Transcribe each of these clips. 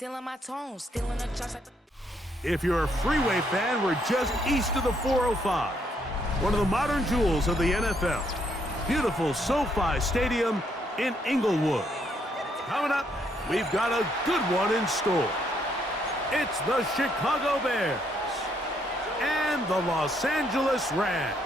stealing my tone, stealing the trust. If you're a Freeway fan, we're just east of the 405. One of the modern jewels of the NFL. Beautiful SoFi Stadium in Inglewood. Coming up, we've got a good one in store. It's the Chicago Bears and the Los Angeles Rams.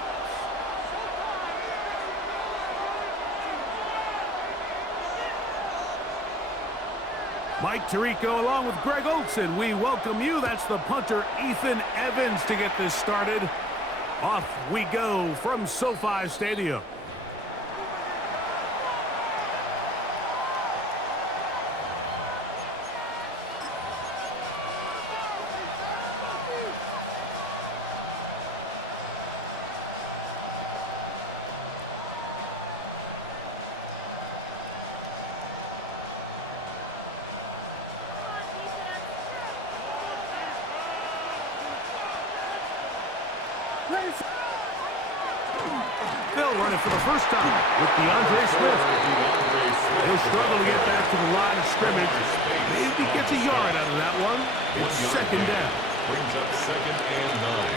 Mike Tirico along with Greg Olson. We welcome you. That's the punter, Ethan Evans, to get this started. Off we go from SoFi Stadium. They'll run it for the first time with DeAndre Swift. He'll struggle to get back to the line of scrimmage. Maybe gets a yard out of that one. It's second down. Brings up 2nd and 9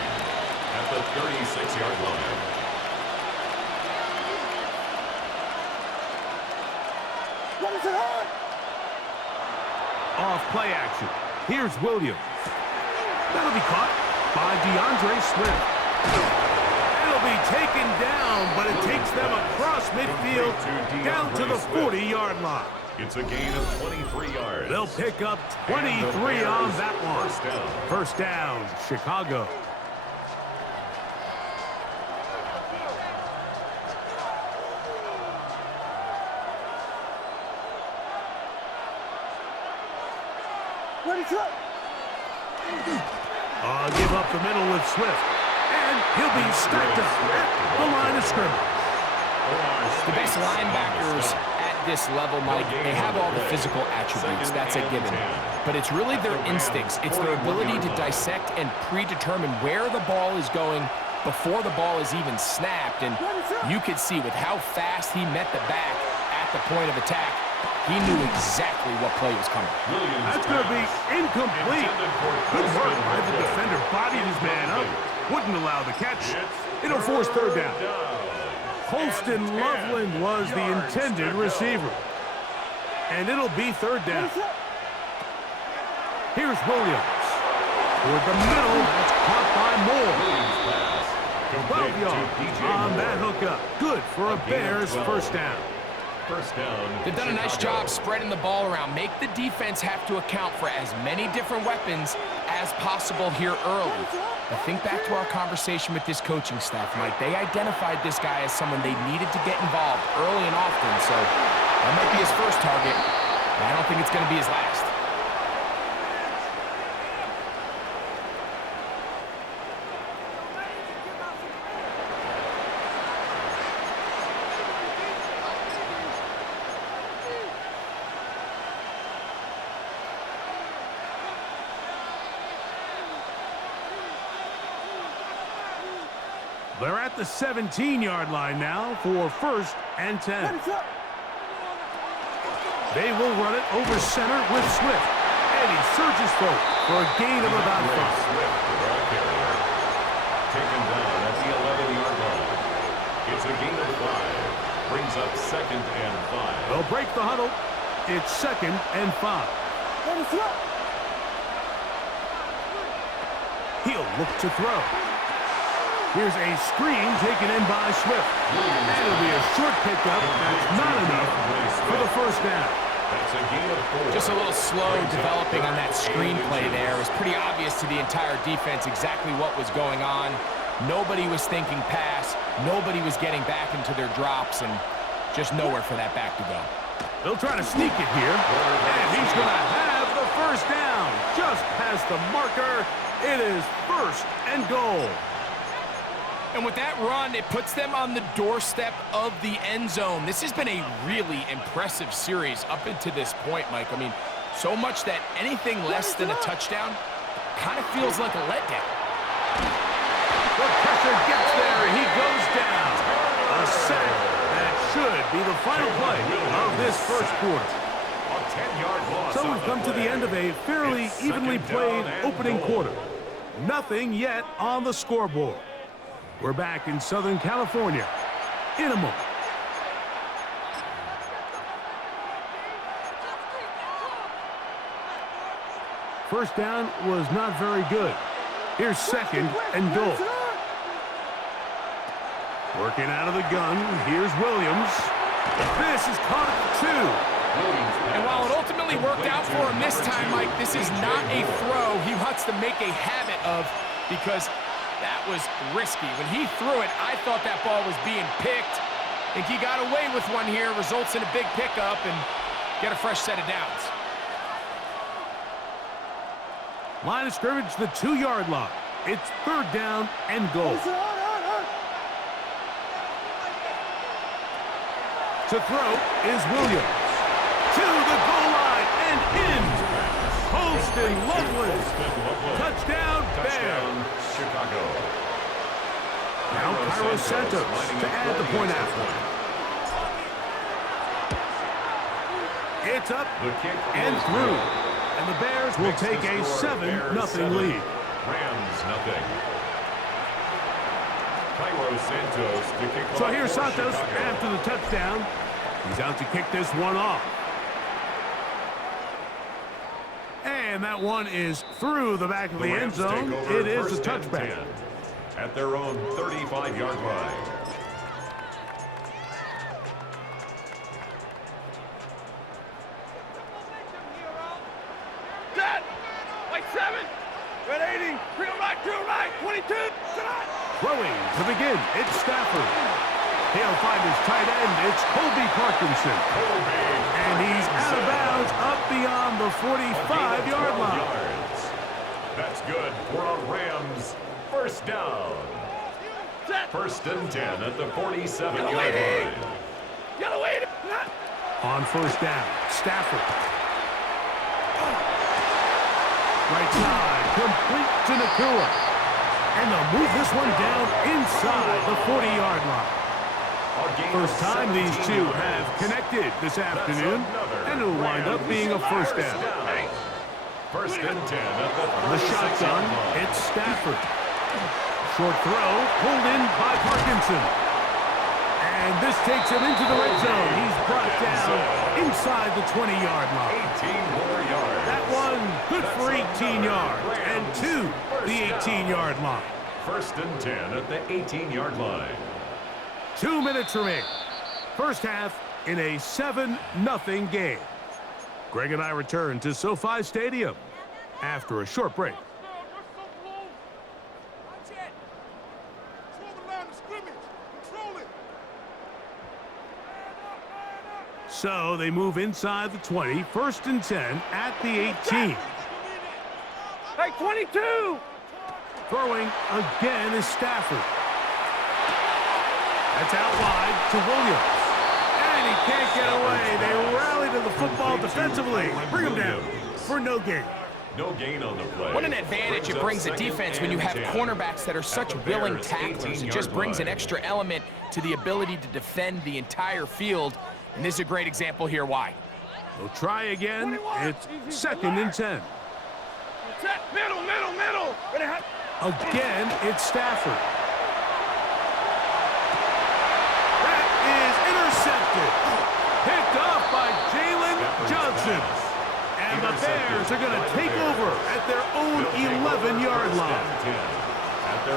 at the 36-yard line. Off play action. Here's Williams. That'll be caught by DeAndre Swift. It'll be taken down, but it takes them across midfield down to the 40-yard line. It's a gain of 23 yards. They'll pick up 23 on that one. First down. First down, Chicago. Give up the middle with Swift. And he'll be stacked up at the line of scrimmage. The best linebackers at this level, Mike, they have all the physical attributes. That's a given. But it's really their instincts. It's their ability to dissect and predetermine where the ball is going before the ball is even snapped. And you could see with how fast he met the back at the point of attack, he knew exactly what play was coming. That's going to be incomplete. Good work by the defender. Bodied his man up. Wouldn't allow the catch. It'll force third down. Holston Loveland was the intended receiver. And it'll be third down. Here's Williams. Toward the middle. That's caught by Moore. 12 yards on that hookup. Good for a Bears first down. First down. They've done a nice job spreading the ball around. Make the defense have to account for as many different weapons as possible here early. But think back to our conversation with this coaching staff, Mike. They identified this guy as someone they needed to get involved early and often. So that might be his first target, but I don't think it's going to be his last. They're at the 17-yard line now for 1st and 10. They will run it over center with Swift. And he surges forward for a gain of about 5. Swift, the ball carrier, taken down at the 11-yard line. It's a gain of 5. Brings up 2nd and 5. They'll break the huddle. It's 2nd and 5. He'll look to throw. Here's a screen taken in by Swift. And it'll be a short pickup. That's not enough for the first down. That's a gain of 4. Just a little slow developing on that screenplay there. It was pretty obvious to the entire defense exactly what was going on. Nobody was thinking pass. Nobody was getting back into their drops, and just nowhere for that back to go. They'll try to sneak it here. And he's going to have the first down. Just past the marker. It is 1st and goal. And with that run, it puts them on the doorstep of the end zone. This has been a really impressive series up into this point, Mike. I mean, so much that anything less than a touchdown kind of feels like a letdown. The pressure gets there, and he goes down. A sack that should be the final play of this first quarter. 10-yard loss. So we've come to the end of a fairly evenly played opening quarter. Nothing yet on the scoreboard. We're back in Southern California in a moment. First down was not very good. Here's second and goal. Working out of the gun, here's Williams. This is caught at the 2. And while it ultimately worked out for him this time, Mike, this is not a throw he wants to make a habit of because that was risky. When he threw it, I thought that ball was being picked. I think he got away with one here, results in a big pickup and get a fresh set of downs. Line of scrimmage, the 2-yard line. It's third down and goal. To throw is Williams. To the goal line and in. Holston Loveland. Touchdown, Bears. Chicago. Now Cairo Santos to add the point after. It's up and through. And the Bears will take a 7-0 lead. Rams nothing. Cairo Santos to kick off. So here's Santos Chicago. after the touchdown. He's out to kick this one off. And that one is through the back of the end zone. It is a touchback. At their own 35-yard line. Set! Like 7! Red 80! Real right, 22! Throwing to begin, it's Stafford. He'll find his tight end, it's Colby Parkinson. And he's out of bounds up beyond the 45-yard line. Yards. That's good for a Rams first down. Set! First and 10 at the 47-yard line. Yellow 80! On first down, Stafford. Right side, complete to Nakua. And they'll move this one down inside the 40-yard line. First time these two have connected this afternoon, and it'll wind up being a first down. First and 10 at the On the shotgun, it's Stafford. Short throw, pulled in by Parkinson. And this takes him into the red zone. He's brought down inside the 20-yard line. 18 more yards. That one good for 18 yards, and to the 18-yard line. First and 10 at the 18-yard line. 2 minutes remain. First half in a 7-0 game. Greg and I return to SoFi Stadium after a short break. So they move inside the 20, first and 10 at the 18. Hey, 22! Throwing again is Stafford. That's out wide to Williams. And he can't get away. They rally to the football defensively. Bring him down for no gain. No gain on the play. What an advantage it brings a defense when you have cornerbacks that are such willing tacklers. It just brings an extra element to the ability to defend the entire field. And this is a great example here why. They'll try again. It's second and 10. Set! Middle! Again, it's Stafford. That is intercepted. Picked off by Jalen Johnson. And the Bears are going to take over at their own 11-yard line.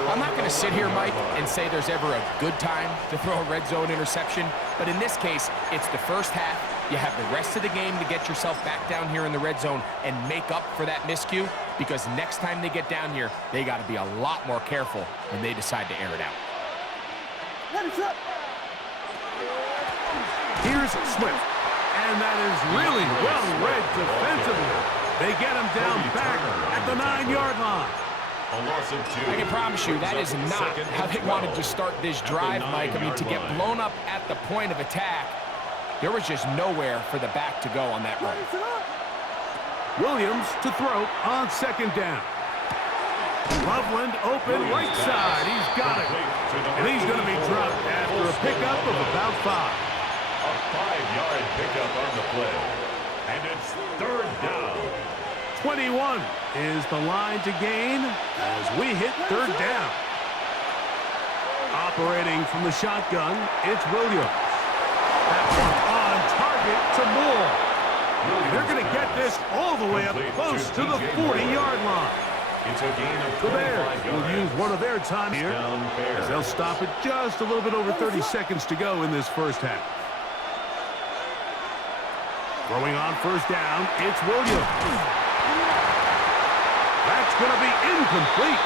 I'm not going to sit here, Mike, and say there's ever a good time to throw a red zone interception, but in this case, it's the first half. You have the rest of the game to get yourself back down here in the red zone and make up for that miscue, because next time they get down here, they got to be a lot more careful when they decide to air it out. Here's Swift, and that is really well read defensively. They get him down back at the 9-yard line. A loss of 2. I can promise you that is not how they wanted to start this drive, Mike. I mean, to get blown up at the point of attack, there was just nowhere for the back to go on that run. Williams to throw on second down. Loveland open right side. He's got it. And he's going to be dropped after a pickup of about 5. A 5-yard pickup on the play. And it's third down. 21 is the line to gain as we hit third down. Operating from the shotgun, it's Williams. That one on target to Moore. They're going to get this all the way up close to the 40-yard line. It's a gain of The 25 Bears will yards. use one of their time here Down Bears. as they'll stop it just a little bit over 30 seconds to go in this first half. Throwing on first down, it's Williams. That's going to be incomplete.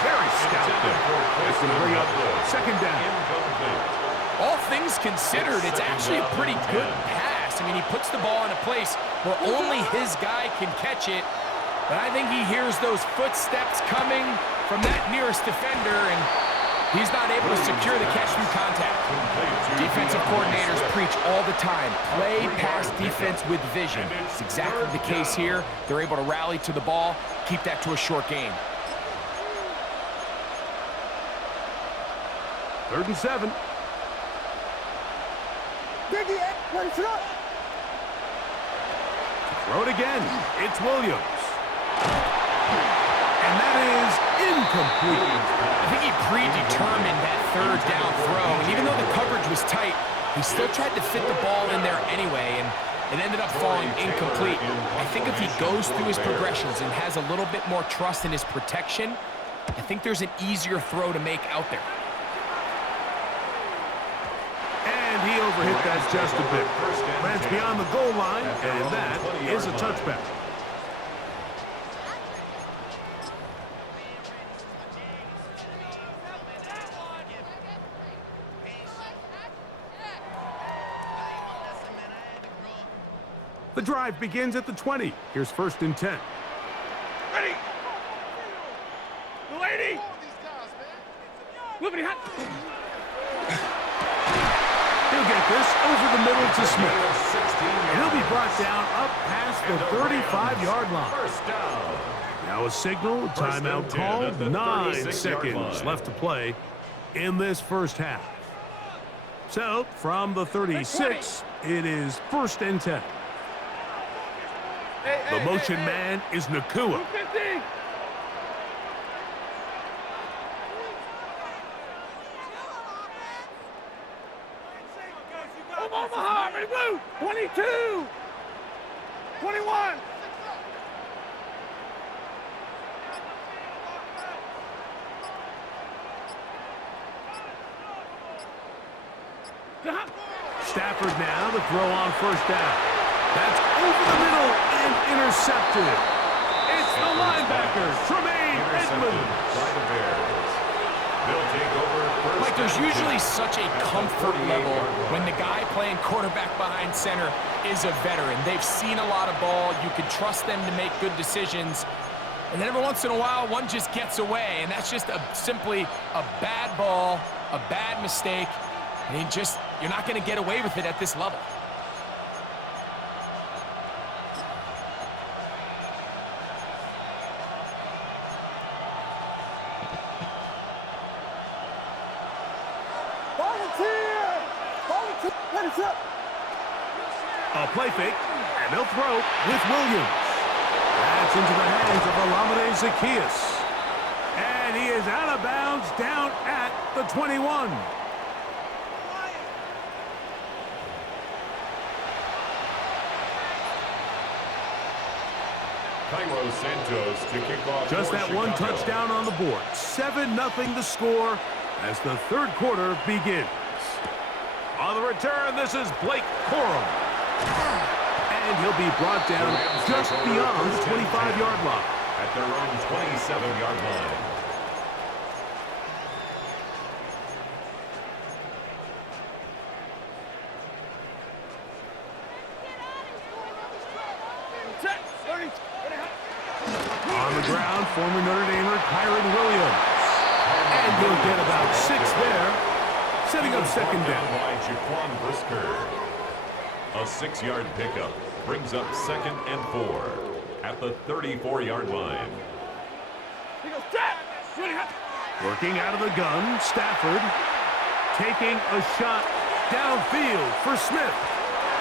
Very stout there. That's going to bring up second down. Incomplete. All things considered, it's actually a pretty good pass. I mean, he puts the ball in a place where only his guy can catch it. But I think he hears those footsteps coming from that nearest defender, and he's not able to secure the catch through contact. Defensive coordinators preach all the time, play pass defense with vision. It's exactly the case here. They're able to rally to the ball, keep that to a short game. 3rd and 7. Throw it again. It's Williams. And that is incomplete. I think he predetermined that third down throw, and even though the coverage was tight, he still tried to fit the ball in there anyway, and it ended up falling incomplete. I think if he goes through his progressions and has a little bit more trust in his protection, I think there's an easier throw to make out there. And he overhit that just a bit. Lands beyond the goal line, and that is a touchback. The drive begins at the 20. Here's 1st and 10. Ready. The lady. Liberty hot. He'll get this over the middle to Smith. And he'll be brought down up past the 35-yard line. First down. Now a signal, timeout called. 9 seconds left to play in this first half. So, from the 36, it is 1st and 10. The motion man is Nakua. 250. Omaha, ready, blue. 22. 21. Stafford now to throw on first down. That's over the middle and intercepted. It's the linebacker, Tremaine Edmonds. By the Bears. They'll take over first. Like, there's and usually 10. such a comfort level when the guy playing quarterback behind center is a veteran. They've seen a lot of ball. You can trust them to make good decisions. And then every once in a while, one just gets away, and that's just simply a bad ball, a bad mistake. And you're not going to get away with it at this level. A play fake, and they'll throw with Williams. That's into the hands of Olamide Zaccheaus. And he is out of bounds down at the 21. Cairo Santos to kick off. Just for that one Chicago. touchdown on the board. 7-0 the score as the third quarter begins. On the return, this is Blake Corum. And he'll be brought down just beyond the 25-yard line. At their own 27-yard line. Set. 30. On the ground, former Notre Damer Kyron Williams. And he'll get about 6 there, setting up second down. By Jaquan Brisker. A 6-yard pickup brings up 2nd and 4 at the 34-yard line. He goes, set. Ready, hot. Working out of the gun, Stafford taking a shot downfield for Smith.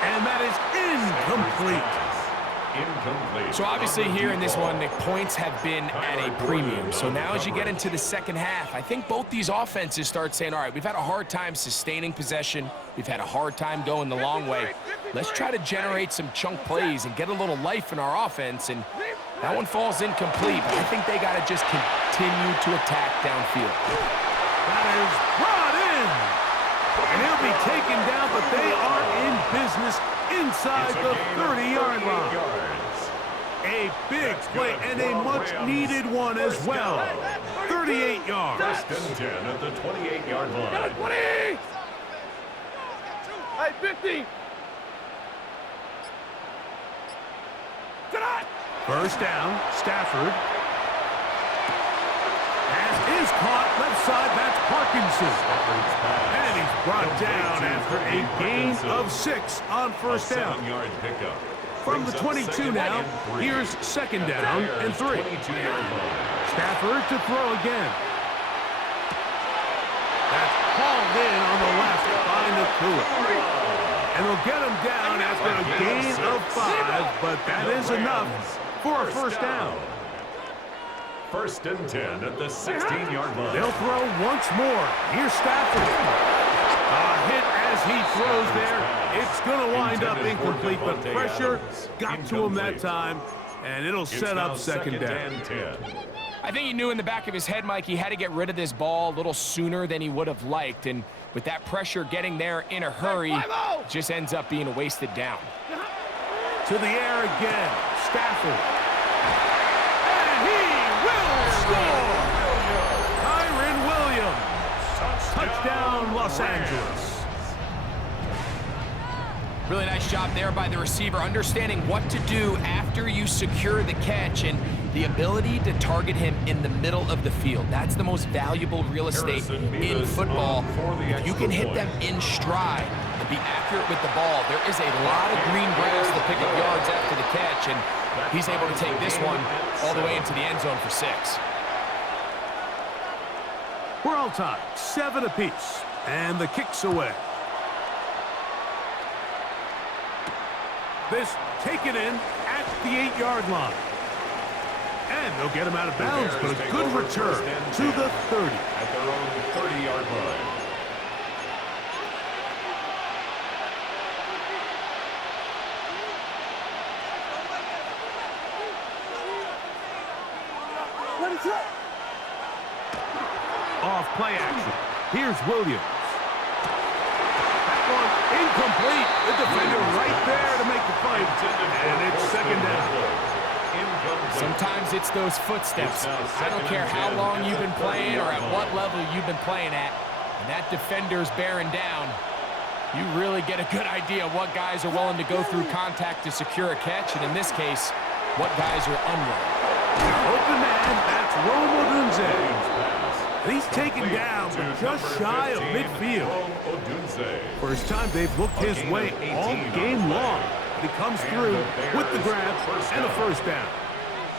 And that is incomplete. Incomplete. So obviously here in this one, the points have been at a premium. So now as you get into the second half, I think both these offenses start saying, all right, we've had a hard time sustaining possession. We've had a hard time going the long way. Let's try to generate some chunk plays and get a little life in our offense. And that one falls incomplete, but I think they got to just continue to attack downfield. That is brought in. And he'll be taken down, but they are in business inside the 30-yard line. A big play and a much-needed one as well. 38 yards. First and 10 at the 28-yard line. 20! Hey, 50! Tonight! First down, Stafford. As is caught left side, that's Parkinson. And he's brought down after a gain of 6 on first down. 7-yard pickup. From the 22 now, here's second down and 3. Stafford to throw again. That's hauled in on the left by Nakua. And they'll get him down after a gain of 5, but that is enough for a first down. First and 10 at the 16-yard line. They'll throw once more. Here's Stafford. A hit as he throws there. It's going to wind up incomplete, but pressure got to him that time, and it'll set up second down. I think he knew in the back of his head, Mike, he had to get rid of this ball a little sooner than he would have liked, and with that pressure getting there in a hurry, it just ends up being a wasted down. To the air again, Stafford. And he will score! Kyren Williams. Touchdown, Los Angeles. Really nice job there by the receiver, understanding what to do after you secure the catch and the ability to target him in the middle of the field. That's the most valuable real estate in football. If you can hit them in stride and be accurate with the ball, there is a lot of green grass to pick up yards after the catch, and he's able to take this one all the way into the end zone for 6. We're all tied, 7 apiece, and the kick's away. This taken in at the 8-yard line. And they'll get him out of bounds, but a good return to the 30. At their own 30-yard line. Off play action. Here's Williams. That one incomplete. The defender right there to make the fight. And it's second down. Sometimes it's those footsteps. I don't care how long you've been playing or at what level you've been playing at. And that defender's bearing down. You really get a good idea of what guys are willing to go through contact to secure a catch. And in this case, what guys are unwilling. Open man, that's Rome Odunze. He's taken down, but just shy of midfield. First time they've looked his way all game long. He comes through with the grab and a first down.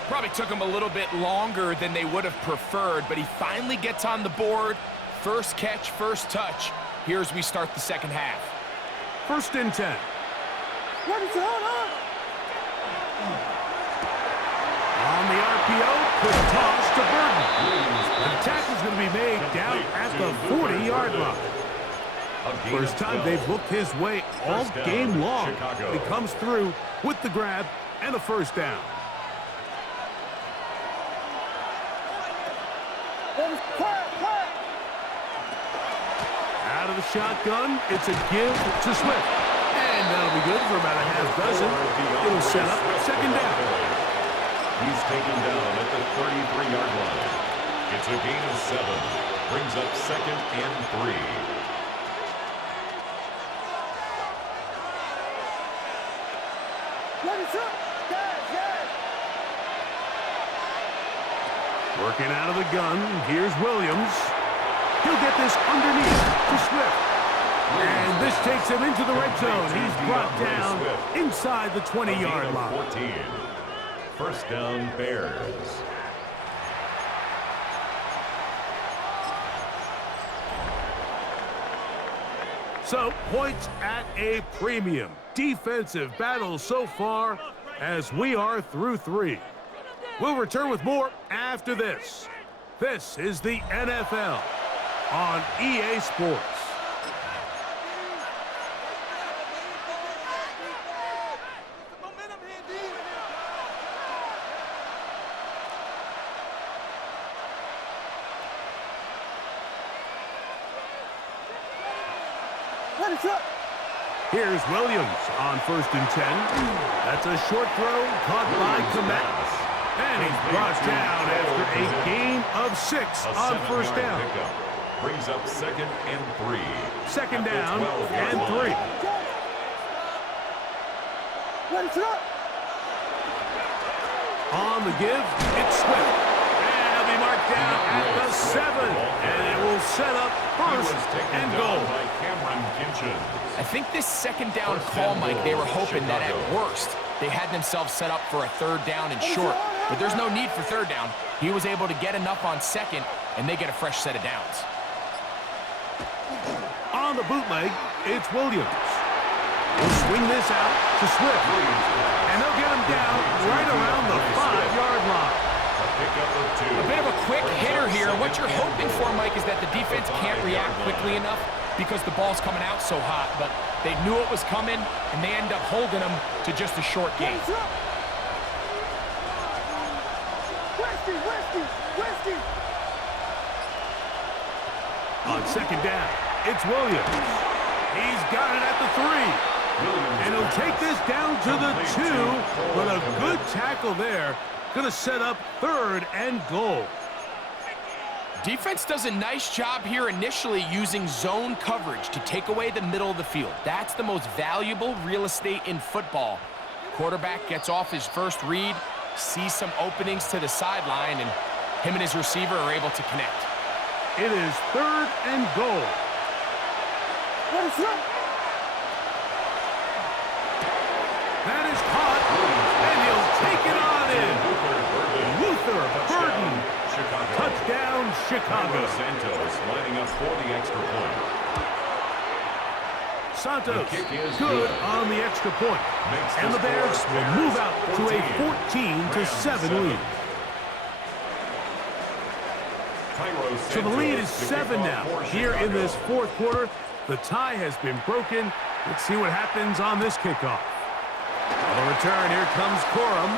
Probably took him a little bit longer than they would have preferred, but he finally gets on the board. First catch, first touch. Here as we start the second half. First and 10. What is going on? On the RPO, quick toss to Burton. The tackle's going to be made down at the 40-yard line. First time they've looked his way all game long. He comes through with the grab and a first down. Out of the shotgun, it's a give to Swift. And that'll be good for about a half dozen. It'll set up second down. He's taken down at the 33-yard line. It's a gain of 7. Brings up second and 3. Working out of the gun, here's Williams. He'll get this underneath to Swift. And this takes him into the red zone. He's brought down inside the 20-yard line. 14. First down, Bears. So, points at a premium. Defensive battle so far as we are through 3. We'll return with more after this. This is the NFL on EA Sports. Here's Williams on 1st and 10. That's a short throw caught by Komet. And he's brought down after a gain of 6 on 1st down. Brings up 2nd and 3. 2nd down and 3. On the give, it's Swift. And he'll be marked down at the 7. And it will set up 1st and goal. I think this 2nd down call, Mike, they were hoping that at worst they had themselves set up for a 3rd down and short. But there's no need for 3rd down. He was able to get enough on 2nd, and they get a fresh set of downs. On the bootleg, it's Williams. We'll swing this out to Swift. And they'll get him down right around the 5-yard line. A bit of a quick hitter here. What you're hoping for, Mike, is that the defense can't react quickly enough because the ball's coming out so hot. But they knew it was coming, and they end up holding them to just a short gain. On 2nd down, it's Williams. He's got it at the 3. And he'll take this down to the 2. But a good tackle there. Going to set up 3rd and goal. Defense does a nice job here initially using zone coverage to take away the middle of the field. That's the most valuable real estate in football. Quarterback gets off his first read, sees some openings to the sideline, and him and his receiver are able to connect. It is 3rd and goal. That is caught, and he'll take it on in. Luther Burden. Touchdown, Chicago. Santos lining up for the extra point. Santos good on the extra point. And the Bears will move out to a 14-7 lead. So the lead is 7 now. Here in this 4th quarter, the tie has been broken. Let's see what happens on this kickoff. On the return, here comes Corum.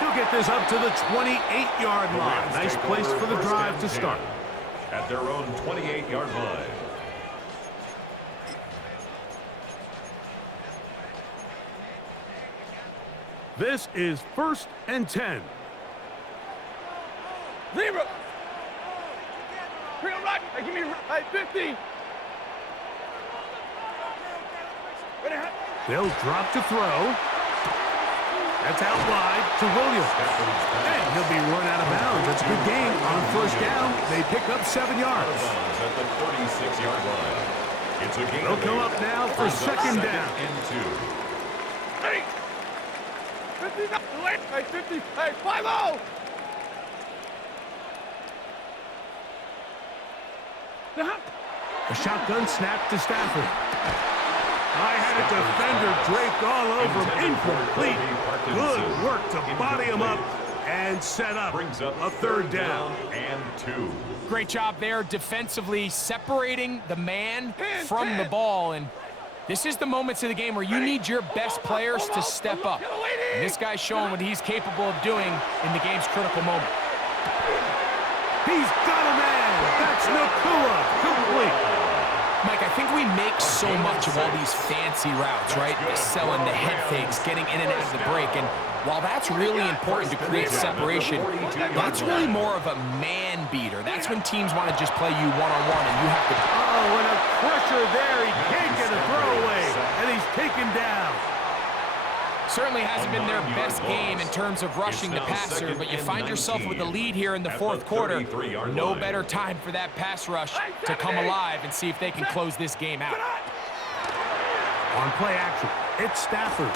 He'll get this up to the 28-yard line. Nice place for the drive to start. At their own 28-yard line. This is 1st and 10. Zebra. Real right. Hey, give me 50. They'll drop to throw. That's out wide to Williams. And he'll be run out of bounds. That's a good gain on 1st down. They pick up 7 yards. At the 36-yard line. It's a gain. They'll come up now for 2nd down. And 2. Hey. 50. Hey, 50. Hey, 5-0. A shotgun snap to Stafford. I had a defender draped all over him. Incomplete. Good work to body him up and set up a 3rd down. And 2. Great job there defensively, separating the man from the ball. And this is the moments of the game where you need your best players to step up. And this guy's showing what he's capable of doing in the game's critical moment. He's got a man. That's Nakua. Complete. Mike, I think we make so much of all these fancy routes, right? The selling, the head fakes, getting in and out of the break. And while that's really important to create separation, that's really more of a man beater. That's when teams want to just play you one-on-one and you have to... Oh, and a pressure there. He can't get a throwaway. And he's taken down. Certainly hasn't been their best game in terms of rushing the passer, but you find yourself with a lead here in the 4th quarter. No better time for that pass rush to come alive and see if they can close this game out. On play action, it's Stafford.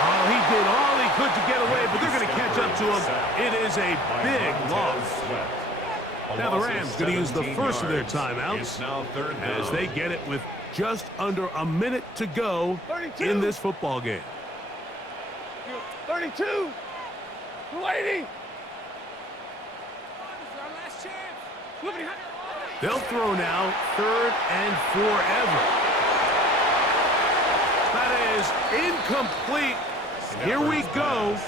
Oh, he did all he could to get away, but they're going to catch up to him. It is a big loss. Now the Rams going to use the first of their It's timeouts now third down. as they get it with just under a minute to go 32. in this football game. 32. 280. They'll throw now, 3rd and forever. That is incomplete. Here we go.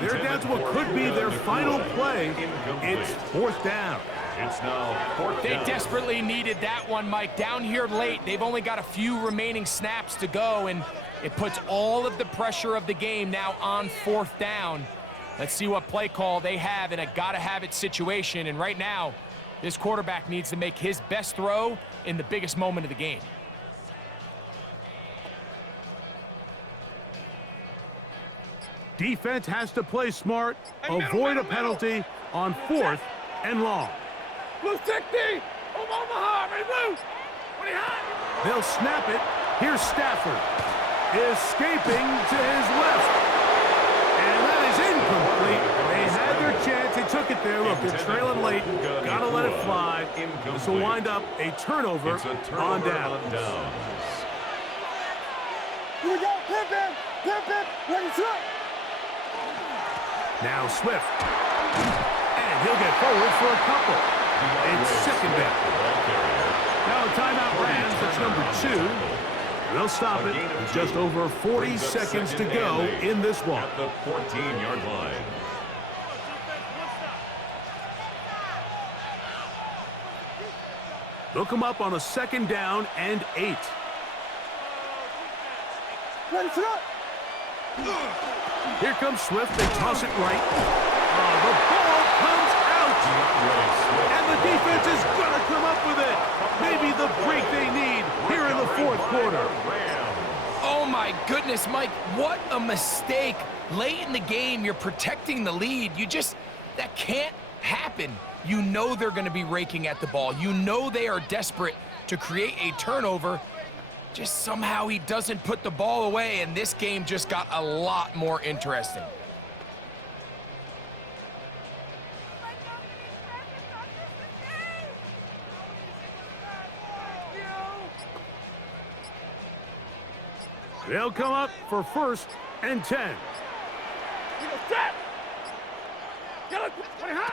They're down to what could be their final play. It's 4th down. It's now 4th They down. desperately needed that one, Mike. Down here late, they've only got a few remaining snaps to go, and it puts all of the pressure of the game now on 4th down. Let's see what play call they have in a gotta-have-it situation, and right now, this quarterback needs to make his best throw in the biggest moment of the game. Defense has to play smart, avoid a penalty on 4th and long. Blue 60. Omaha. Ready, blue. 20 high. They'll snap it. Here's Stafford. Escaping to his left. And that is incomplete. They had their chance. They took it there. Look, they're trailing late. Gotta let it fly. This will wind up a turnover, It's a turnover on down. on downs. Here we go. Pip. Ready, throw. Now Swift. And he'll get forward for a couple. It's 2nd down. Now a timeout Rams. That's number 2. They'll stop it with just over 40 seconds to go in this one. At the 14-yard line. They'll come up on a 2nd down and 8. Ready, throw. Here comes Swift. They toss it right. The ball comes out. And the defense is going to come up with it. Maybe the break they need here in the 4th quarter. Oh my goodness, Mike, what a mistake. Late in the game, you're protecting the lead. That can't happen. You know they're going to be raking at the ball. You know they are desperate to create a turnover. Just somehow he doesn't put the ball away, and this game just got a lot more interesting. They'll come up for 1st and 10. Set. Get it. 20 high.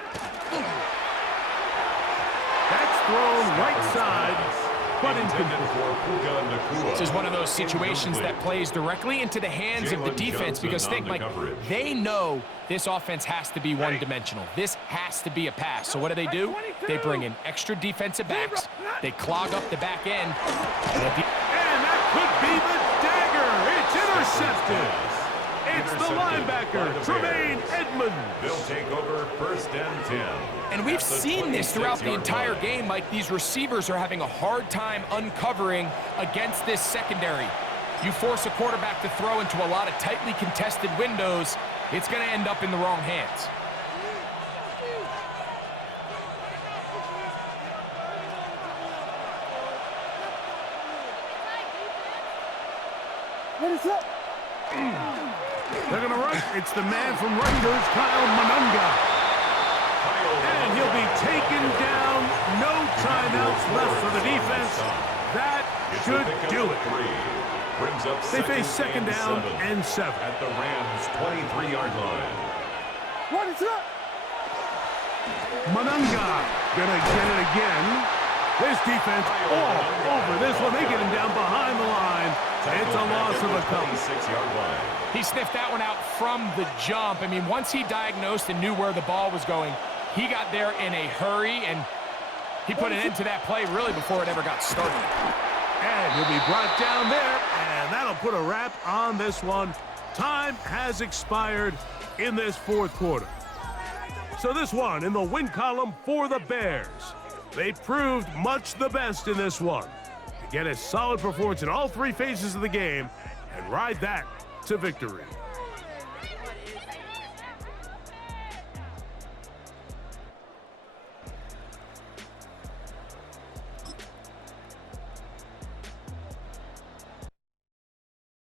That's thrown right side, but incomplete. This is one of those situations that plays directly into the hands of the defense because think, Mike, they know this offense has to be one-dimensional. This has to be a pass. So what do? They bring in extra defensive backs. They clog up the back end. And that could be the dagger. It's intercepted. It's the linebacker, Tremaine Edmonds. They'll take over 1st and 10. And we've seen this throughout the entire game, Mike. These receivers are having a hard time uncovering against this secondary. You force a quarterback to throw into a lot of tightly contested windows, it's going to end up in the wrong hands. Ready, throw. They're going to run. It's the man from Rutgers, Kyle Monunga. And he'll be taken down. No timeouts left for the defense. That should do it. Brings up They face 2nd down 7 and 7. at the Rams' 23-yard line. Ready, throw. Monunga gonna get it again. This defense all over this one. They get him down behind the line. It's a loss of a couple. 26-yard line. He sniffed that one out from the jump. I mean, once he diagnosed and knew where the ball was going, he got there in a hurry, and he put an end to that play really before it ever got started. And he'll be brought down there, and that'll put a wrap on this one. Time has expired in this 4th quarter. So this one in the win column for the Bears. They proved much the best in this one. To get a solid performance in all 3 phases of the game and ride that to victory.